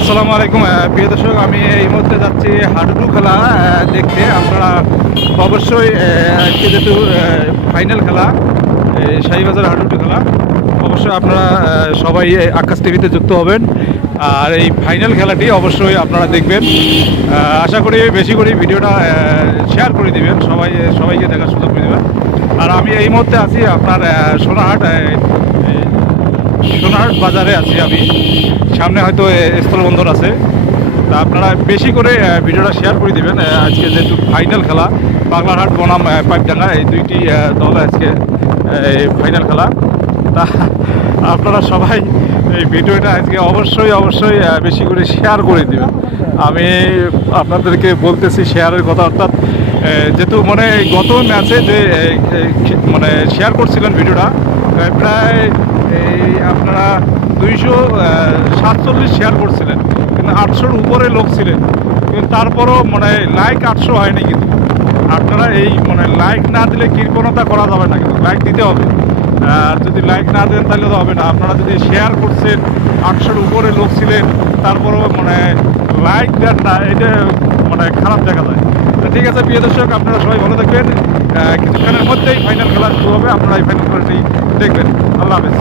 আসসালামু আলাইকুম প্রিয় দর্শক, আমি এই মুহূর্তে যাচ্ছি হাডুডু খেলা দেখতে। আপনারা অবশ্যই আজকে যেহেতু ফাইনাল খেলা, শাহীবাজার হাডুডু খেলা, অবশ্যই আপনারা সবাই আকাশ টিভিতে যুক্ত হবেন আর এই ফাইনাল খেলাটি অবশ্যই আপনারা দেখবেন। আশা করি বেশি করে ভিডিওটা শেয়ার করে দিবেন, সবাইকে দেখার সুযোগ করে দেবেন। আর আমি এই মুহূর্তে আছি আপনার সোনাহাট বাজারে আছি আমি। সামনে হয়তো স্থলবন্দর আছে, তা আপনারা বেশি করে ভিডিওটা শেয়ার করে দিবেন। আজকে যেহেতু ফাইনাল খেলা, বাগলারহাট বনাম পাইপডাঙ্গা, এই দুইটি দল আজকে ফাইনাল খেলা। তা আপনারা সবাই এই ভিডিওটা আজকে অবশ্যই বেশি করে শেয়ার করে দেবেন। আমি আপনাদেরকে বলতেছি শেয়ারের কথা, অর্থাৎ যেহেতু মানে গত ম্যাচে যে মানে শেয়ার করছিলেন ভিডিওটা, প্রায় এই আপনারা 247 শেয়ার করছিলেন, কিন্তু 800-র উপরে লোক ছিলেন, কিন্তু তারপরও মানে লাইক 800 হয়নি। কিন্তু আপনারা এই মানে লাইক না দিলে কৃপণতা করা যাবে না, কিন্তু লাইক দিতে হবে। আর যদি লাইক না দেন তাহলে তো হবে না। আপনারা যদি শেয়ার করছেন, 800-র উপরে লোক ছিলেন, তারপরও মানে লাইক দেন না, এটা মানে খারাপ দেখা যায়। ঠিক আছে প্রিয় দর্শক, আপনারা সবাই ভালো থাকবেন। কিছুক্ষণের মধ্যেই ফাইনাল খেলা শুরু হবে, আপনারা এই ফাইনাল খেলাটি দেখবেন। আল্লাহ হাফেজ।